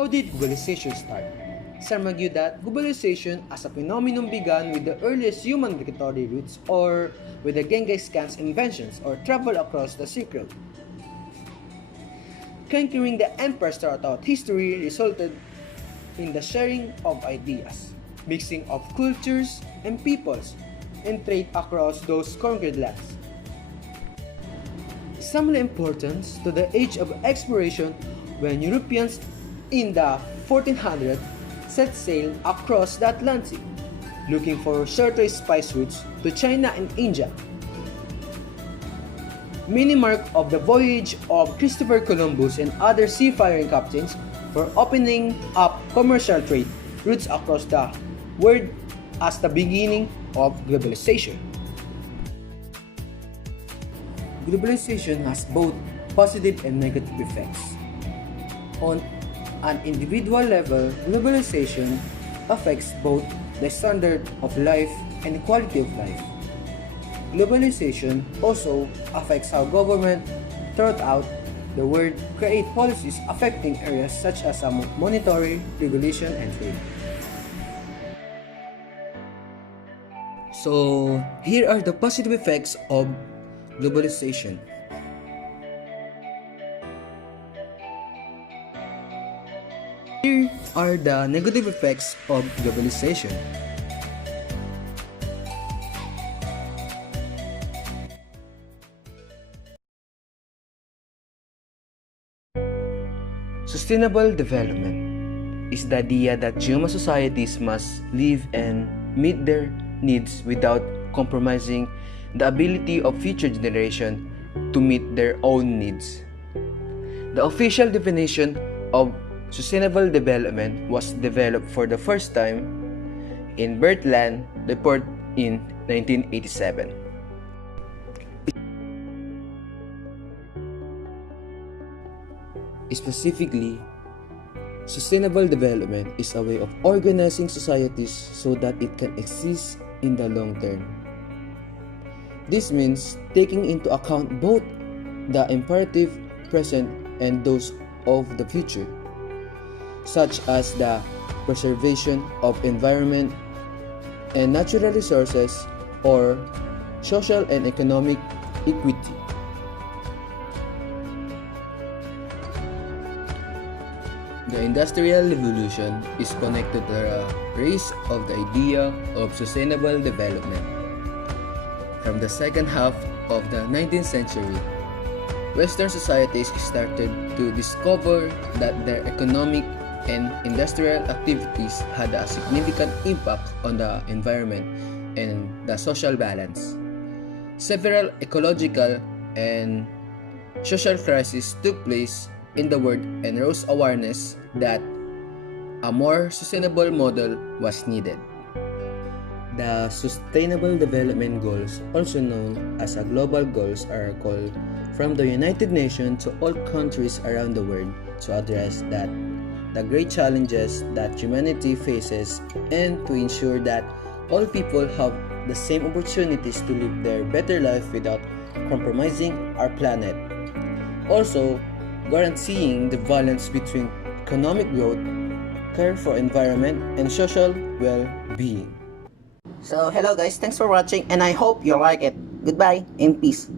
How did globalization start? Some argue that globalization as a phenomenon began with the earliest human migratory routes or with the Genghis Khan's inventions or travel across the Silk Road. Conquering the empires throughout history resulted in the sharing of ideas, mixing of cultures and peoples, and trade across those conquered lands. Similar importance to the age of exploration when Europeans in the 1400s set sail across the Atlantic, looking for shorter spice routes to China and India. Many mark of the voyage of Christopher Columbus and other seafaring captains for opening up commercial trade routes across the world as the beginning of globalization. Globalization has both positive and negative effects. On an individual level, globalization affects both the standard of life and the quality of life. Globalization also affects how government throughout the world create policies affecting areas such as monetary, regulation, and trade. So, here are the positive effects of globalization. Here are the negative effects of globalization. Sustainable development is the idea that human societies must live and meet their needs without compromising the ability of future generations to meet their own needs. The official definition of sustainable development was developed for the first time in Bertland Report in 1987. Specifically, sustainable development is a way of organizing societies so that it can exist in the long term. This means taking into account both the imperative present and those of the future, such as the preservation of environment and natural resources or social and economic equity. The Industrial Revolution is connected to the rise of the idea of sustainable development. From the second half of the 19th century, Western societies started to discover that their economic and industrial activities had a significant impact on the environment and the social balance. Several ecological and social crises took place in the world and rose awareness that a more sustainable model was needed. The Sustainable Development Goals, also known as global goals, are called from the United Nations to all countries around the world to address the great challenges that humanity faces and to ensure that all people have the same opportunities to live their better life without compromising our planet. Also, guaranteeing the balance between economic growth, care for environment, and social well-being. So hello guys, thanks for watching and I hope you like it. Goodbye and peace.